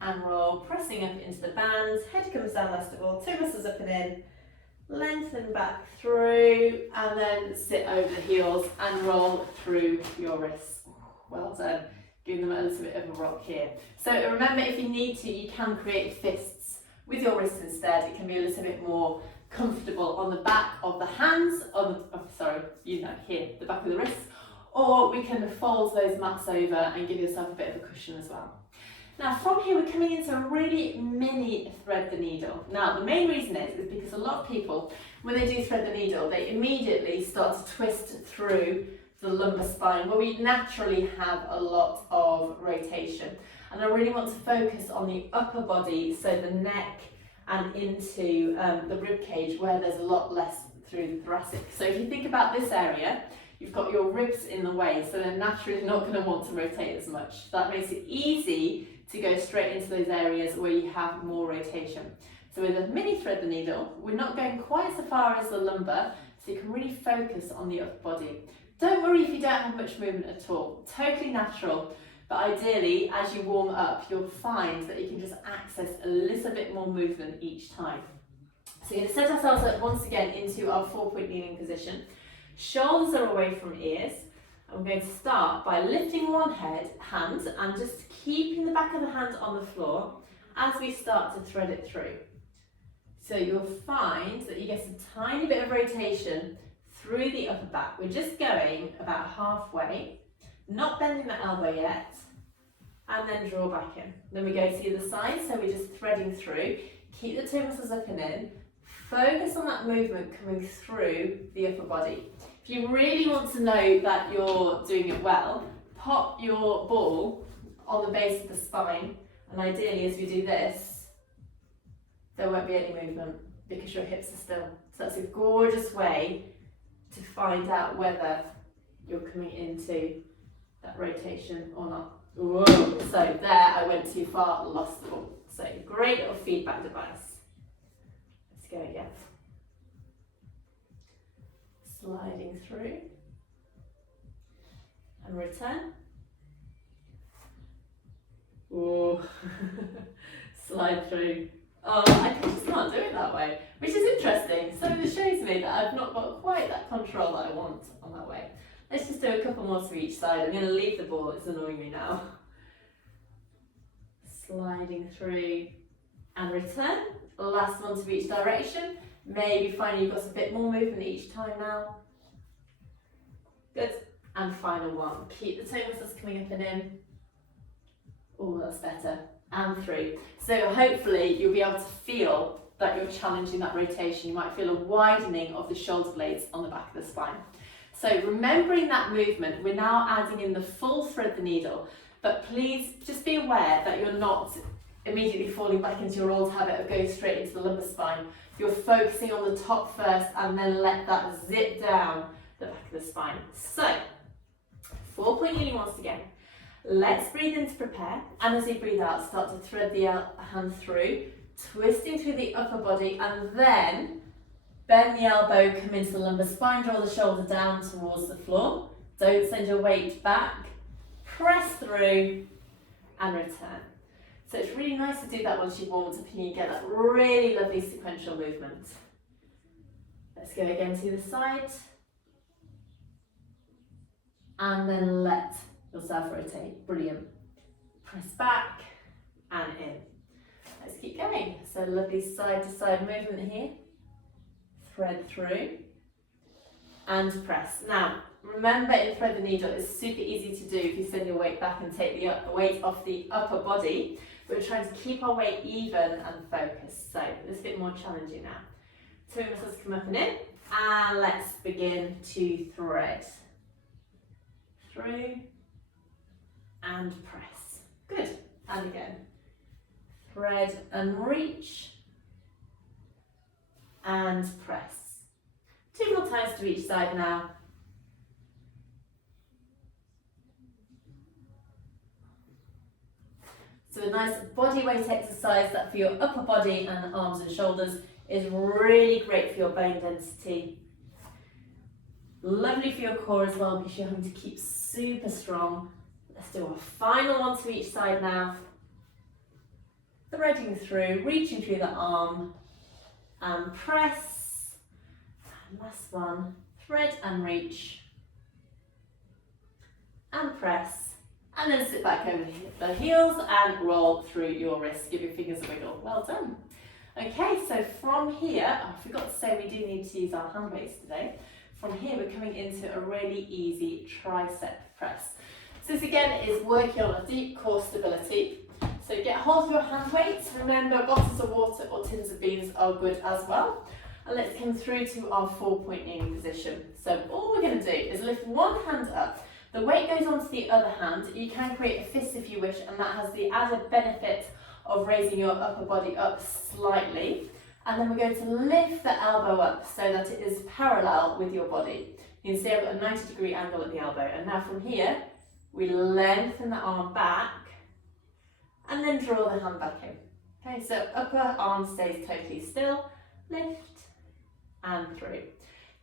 and roll, pressing up into the bands. Head comes down last of all, 2 muscles up and in. Lengthen back through, and then sit over the heels and roll through your wrists. Well done. Giving them a little bit of a rock here. So remember, if you need to, you can create fists with your wrists instead. It can be a little bit more comfortable on the back of the hands, here, the back of the wrists, or we can fold those mats over and give yourself a bit of a cushion as well. Now from here we're coming into a really mini thread the needle. Now the main reason is because a lot of people, when they do thread the needle, they immediately start to twist through the lumbar spine where we naturally have a lot of rotation. And I really want to focus on the upper body, so the neck and into the rib cage where there's a lot less through the thoracic. So if you think about this area, you've got your ribs in the way, so they're naturally not going to want to rotate as much. That makes it easy to go straight into those areas where you have more rotation. So with a mini thread the needle, we're not going quite so far as the lumbar, so you can really focus on the upper body. Don't worry if you don't have much movement at all, totally natural. But ideally, as you warm up, you'll find that you can just access a little bit more movement each time. So you're going to set ourselves up once again into our 4-point kneeling position. Shoulders are away from ears. I'm going to start by lifting one hand and just keeping the back of the hand on the floor as we start to thread it through. So you'll find that you get a tiny bit of rotation through the upper back. We're just going about halfway. Not bending the elbow yet, and then draw back in. Then we go to the other side, so we're just threading through. Keep the toe muscles up and in. Focus on that movement coming through the upper body. If you really want to know that you're doing it well, pop your ball on the base of the spine, and ideally as we do this, there won't be any movement because your hips are still. So that's a gorgeous way to find out whether you're coming into that rotation or not. Whoa. So there I went too far, lost the ball. So great little feedback device. Let's go again. Sliding through and return. Whoa. Slide through. Oh, I just can't do it that way, which is interesting. So it shows me that I've not got quite that control that I want on that way. Let's just do a couple more to each side. I'm going to leave the ball, it's annoying me now. Sliding through and return. Last one to each direction. Maybe finally you've got a bit more movement each time now. Good. And final one. Keep the toe muscles coming up and in. Oh, that's better. And through. So hopefully you'll be able to feel that you're challenging that rotation. You might feel a widening of the shoulder blades on the back of the spine. So remembering that movement, we're now adding in the full thread the needle, but please just be aware that you're not immediately falling back into your old habit of going straight into the lumbar spine. You're focusing on the top first and then let that zip down the back of the spine. So, 4-point kneeling once again. Let's breathe in to prepare, and as you breathe out, start to thread the hand through, twisting through the upper body, and then bend the elbow, come into the lumbar spine, draw the shoulder down towards the floor. Don't send your weight back. press through and return. So it's really nice to do that once you've warmed up and you get that really lovely sequential movement. Let's go again to the side. And then let yourself rotate. Brilliant. Press back and in. Let's keep going. So lovely side to side movement here. Thread through and press. Now, remember in thread the needle, it's super easy to do if you send your weight back and take the weight off the upper body. We're trying to keep our weight even and focused. So it's a bit more challenging now. Toe muscles come up and in. And let's begin to thread. Through and press. Good. And again. Thread and reach. And press. 2 more times to each side now. So a nice body weight exercise that for your upper body and arms and shoulders is really great for your bone density. Lovely for your core as well because you're having to keep super strong. Let's do our final one to each side now. Threading through, reaching through the arm and press. And last one, thread and reach and press. And then sit back over the heels and roll through your wrists. Give your fingers a wiggle. Well done. Okay, so from here, I forgot to say we do need to use our hand weights today. From here, we're coming into a really easy tricep press. So this again is working on a deep core stability. So get hold of your hand weights. Remember, bottles of water or tins of beans are good as well. And let's come through to our 4-point kneeling position. So all we're going to do is lift one hand up. The weight goes onto the other hand. You can create a fist if you wish, and that has the added benefit of raising your upper body up slightly. And then we're going to lift the elbow up so that it is parallel with your body. You can see I've got a 90-degree angle at the elbow. And now from here, we lengthen the arm back and then draw the hand back in. Okay, so upper arm stays totally still. Lift and through.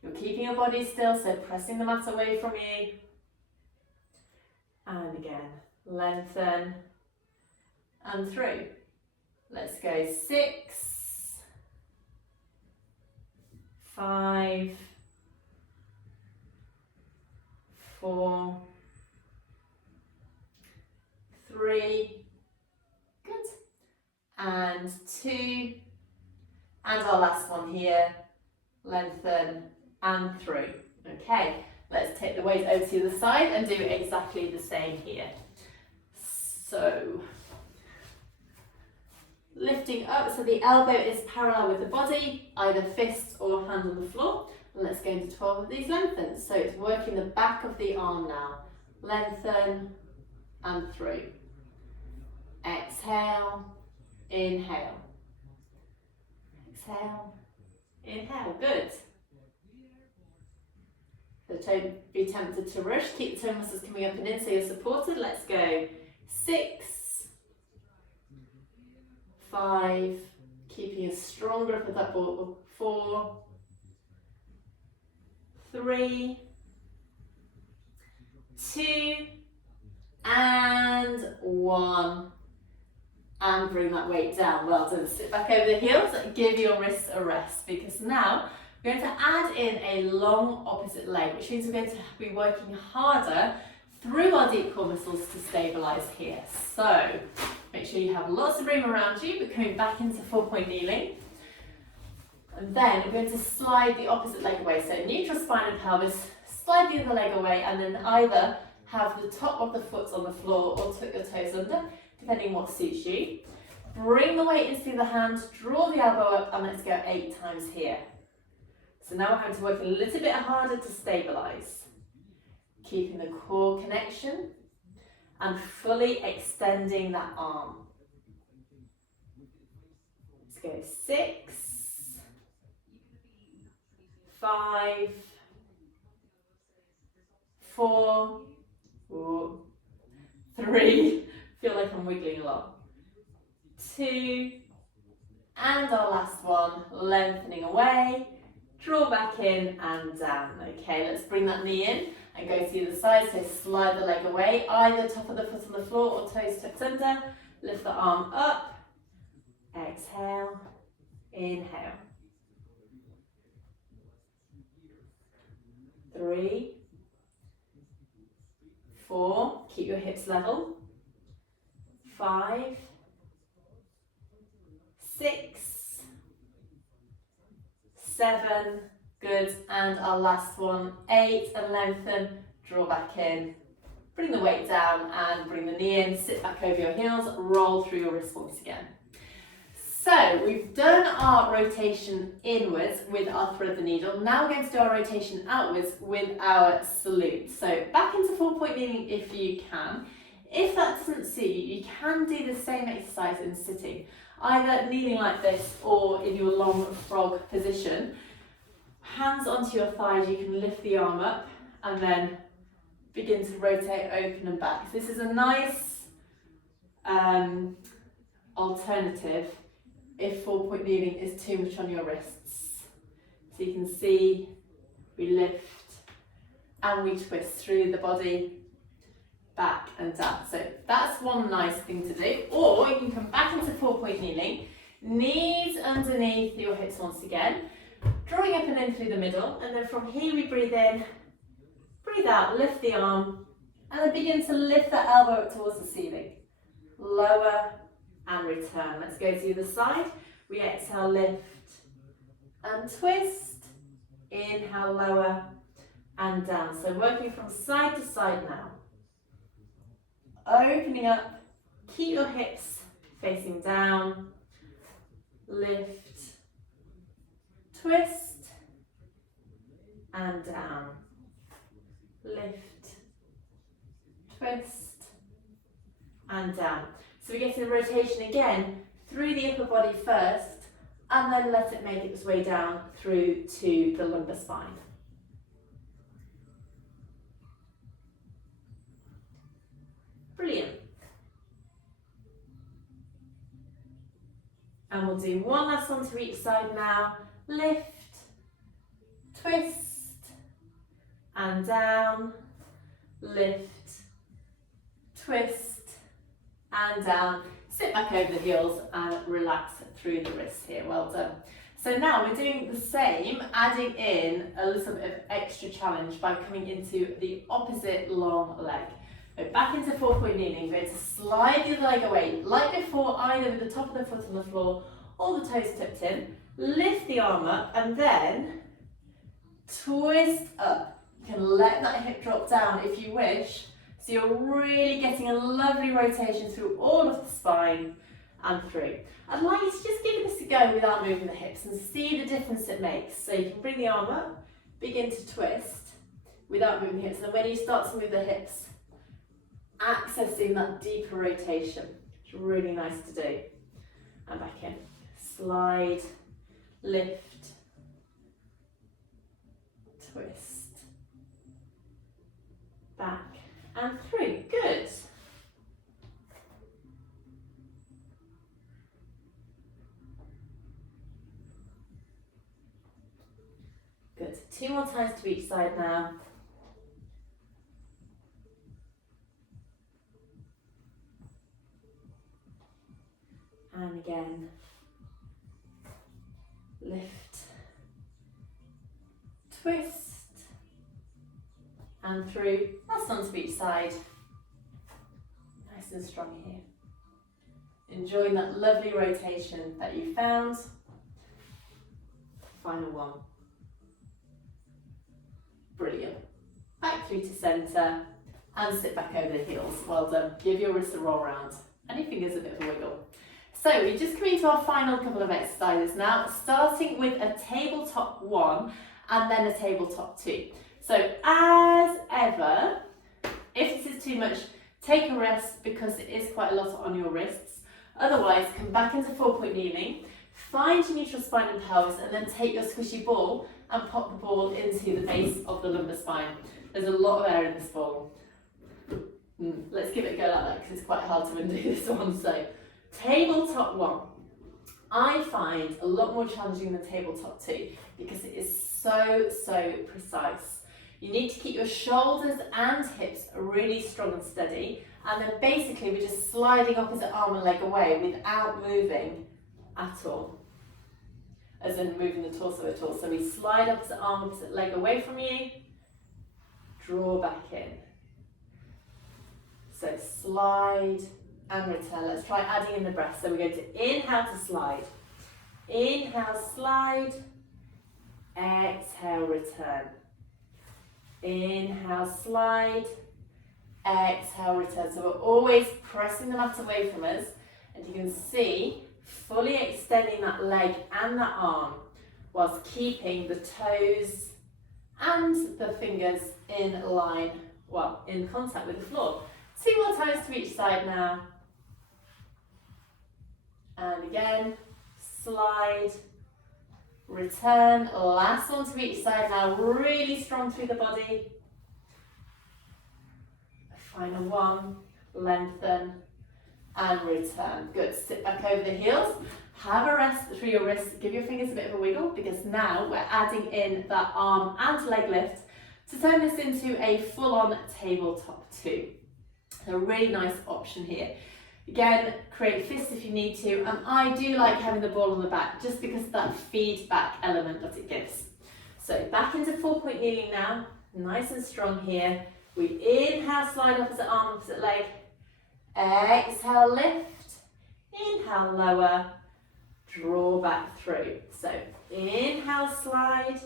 You're keeping your body still, so pressing the mat away from you. And again, lengthen and through. Let's go 6, 5, 4, 3, good, and 2, and our last one here, lengthen and through. Okay. Let's take the weight over to the side and do exactly the same here. So, lifting up so the elbow is parallel with the body, either fist or hand on the floor. And let's go into 12 of these lengthens. So it's working the back of the arm now. Lengthen and through. Exhale, inhale. Exhale, inhale. Good. So don't be tempted to rush. Keep the toe muscles coming up and in so you're supported. Let's go 6, 5, keeping a strong grip of that ball. 4, 3, 2, and 1. And bring that weight down. Well done. Sit back over the heels. Give your wrists a rest because now we're going to add in a long opposite leg, which means we're going to be working harder through our deep core muscles to stabilise here. So make sure you have lots of room around you. We're coming back into 4-point kneeling. And then we're going to slide the opposite leg away. So neutral spine and pelvis, slide the other leg away, and then either have the top of the foot on the floor or tuck your toes under, depending what suits you. Bring the weight into the other hand, draw the elbow up, and let's go 8 times here. So now we're having to work a little bit harder to stabilise. Keeping the core connection and fully extending that arm. Let's go 6, 5, 4, 3, feel like I'm wiggling a lot. 2, and our last one, lengthening away. Draw back in and down. Okay, let's bring that knee in and go to the other side. So slide the leg away, either top of the foot on the floor or toes tucked under. Lift the arm up, exhale, inhale. 3, 4, keep your hips level. 5, 6, 7, good, and our last one, 8, and lengthen, draw back in. Bring the weight down and bring the knee in, sit back over your heels, roll through your wrists once again. So we've done our rotation inwards with our thread the needle. Now we're going to do our rotation outwards with our salute. So back into 4-point kneeling if you can. If that doesn't suit you, you can do the same exercise in sitting, either kneeling like this or in your long frog position. Hands onto your thighs, you can lift the arm up and then begin to rotate open and back. This is a nice alternative if 4-point kneeling is too much on your wrists. So you can see we lift and we twist through the body, back and down. So that's one nice thing to do. Or you can come back into 4-point kneeling, knees underneath your hips once again, drawing up and in through the middle, and then from here we breathe in, breathe out, lift the arm, and then begin to lift that elbow up towards the ceiling. Lower and return. Let's go to the other side. We exhale, lift and twist. Inhale, lower and down. So working from side to side now. Opening up, keep your hips facing down. Lift, twist and down. Lift, twist and down. So we get in the rotation again through the upper body first, and then let it make its way down through to the lumbar spine. Brilliant. And we'll do one last one to each side now. Lift, twist and down, lift, twist and down. Sit back over the heels and relax through the wrists here. Well done. So now we're doing the same, adding in a little bit of extra challenge by coming into the opposite long leg. So back into 4-point kneeling. We're going to slide the other leg away, like before, either with the top of the foot on the floor or the toes tucked in. Lift the arm up and then twist up. You can let that hip drop down if you wish. So you're really getting a lovely rotation through all of the spine and through. I'd like you to just give this a go without moving the hips and see the difference it makes. So you can bring the arm up, begin to twist without moving the hips. And when you start to move the hips, accessing that deeper rotation. It's really nice to do. And back in. Slide, lift, twist, back and through. Good. Good. 2 more times to each side now. And again. Lift, twist, and through. Last one to each side. Nice and strong here. Enjoying that lovely rotation that you found. Final one. Brilliant. Back through to centre and sit back over the heels. Well done. Give your wrists a roll round and your fingers a bit of a wiggle. So we just come into our final couple of exercises now, starting with a tabletop 1 and then a tabletop 2. So as ever, if this is too much, take a rest because it is quite a lot on your wrists. Otherwise, come back into 4-point kneeling, find your neutral spine and pelvis, and then take your squishy ball and pop the ball into the base of the lumbar spine. There's a lot of air in this ball. Let's give it a go like that because it's quite hard to undo this one. So. Tabletop 1, I find a lot more challenging than tabletop 2 because it is so precise. You need to keep your shoulders and hips really strong and steady, and then basically we're just sliding opposite arm and leg away without moving at all, as in moving the torso at all. So we slide opposite arm, opposite leg away from you, draw back in. So slide and return. Let's try adding in the breath. So we're going to inhale to slide. Inhale, slide. Exhale, return. Inhale, slide. Exhale, return. So we're always pressing the mat away from us, and you can see fully extending that leg and that arm whilst keeping the toes and the fingers in line, well, in contact with the floor. 2 more times to each side now. And again, slide, return, last one to each side now, really strong through the body. Final one, lengthen and return. Good, sit back over the heels, have a rest through your wrists, give your fingers a bit of a wiggle, because now we're adding in that arm and leg lift to turn this into a full-on tabletop 2. A really nice option here. Again, create fists if you need to, and I do like having the ball on the back just because of that feedback element that it gives. So back into 4-point kneeling now, nice and strong here. We inhale, slide opposite arm, opposite leg. Exhale, lift. Inhale, lower. Draw back through. So inhale, slide.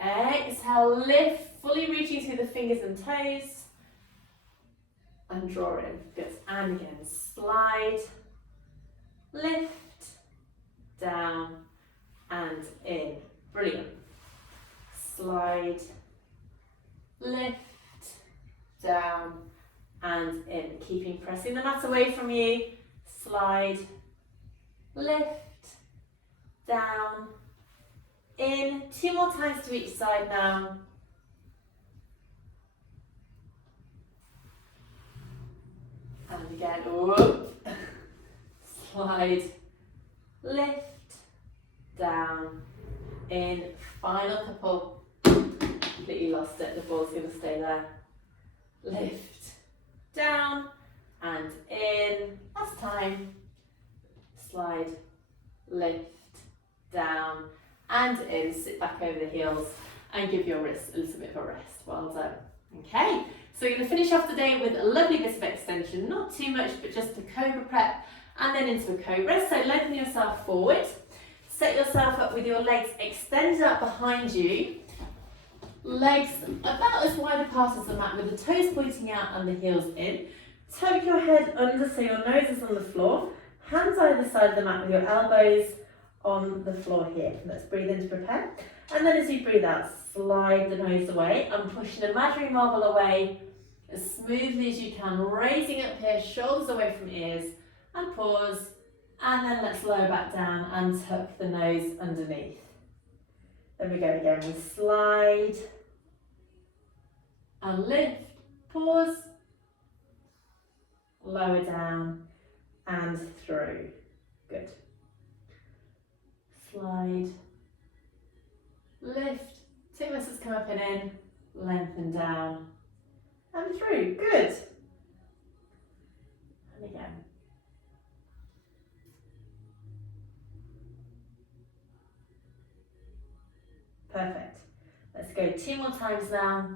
Exhale, lift, fully reaching through the fingers and toes. And draw in. Good. And again, slide, lift, down, and in. Brilliant. Slide, lift, down, and in. Keeping pressing the mat away from you. Slide, lift, down, in. 2 more times to each side now. And again, whoop. Slide, lift, down, in. Final couple. Completely lost it, the ball's going to stay there. Lift, down, and in. Last time. Slide, lift, down, and in. Sit back over the heels and give your wrists a little bit of a rest. Well done. Okay. So we're going to finish off today with a lovely bit of extension, not too much, but just a cobra prep, and then into a cobra. So lengthen yourself forward, set yourself up with your legs extended out behind you, legs about as wide apart as the mat with the toes pointing out and the heels in. Tuck your head under so your nose is on the floor, hands either side of the mat with your elbows on the floor here. Let's breathe in to prepare. And then as you breathe out, slide the nose away and push an imaginary marble away as smoothly as you can, raising up here, shoulders away from ears, and pause, and then let's lower back down and tuck the nose underneath. Then we go again, we slide and lift, pause, lower down and through. Good. Slide, lift, 2 muscles come up and in, lengthen down and through. Good. And again. Perfect. Let's go 2 more times now.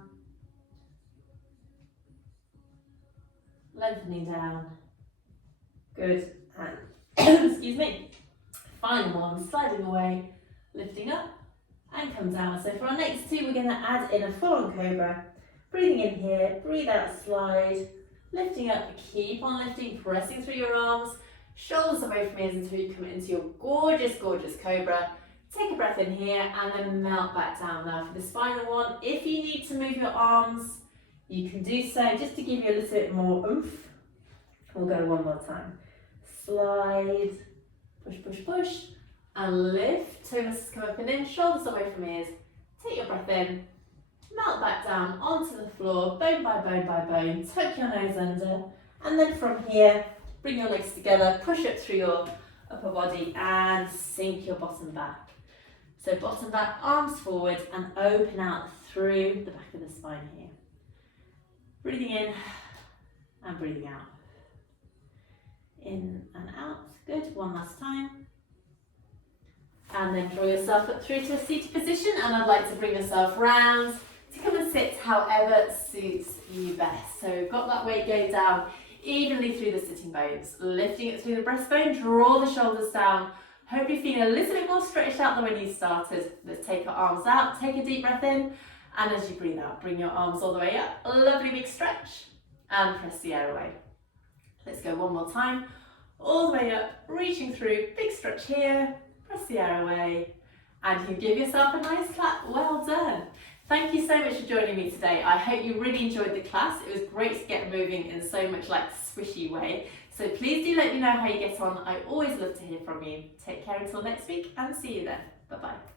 Lengthening down. Good. And excuse me. Final one, sliding away, lifting up and come down. So for our next 2, we're going to add in a full-on cobra. Breathing in here, breathe out, slide, lifting up, keep on lifting, pressing through your arms, shoulders away from ears until you come into your gorgeous, gorgeous cobra. Take a breath in here and then melt back down. Now for this final one, if you need to move your arms, you can do so just to give you a little bit more oomph. We'll go 1 more time. Slide, push, push, push, and lift. Toes come up and in, shoulders away from ears. Take your breath in, melt back down onto the floor, bone by bone by bone, tuck your nose under, and then from here, bring your legs together, push up through your upper body and sink your bottom back. So bottom back, arms forward and open out through the back of the spine here. Breathing in and breathing out. In and out, good, one last time. And then draw yourself up through to a seated position, and I'd like to bring yourself round to come and sit however suits you best. So got that weight going down evenly through the sitting bones, lifting it through the breastbone, draw the shoulders down. Hope you're feeling a little bit more stretched out than when you started. Let's take our arms out, take a deep breath in, and as you breathe out, bring your arms all the way up. A lovely big stretch, and press the air away. Let's go one more time, all the way up, reaching through, big stretch here, press the air away, and you can give yourself a nice clap. Well done. Thank you so much for joining me today. I hope you really enjoyed the class. It was great to get moving in so much like swishy way. So please do let me know how you get on. I always love to hear from you. Take care until next week and see you then. Bye bye.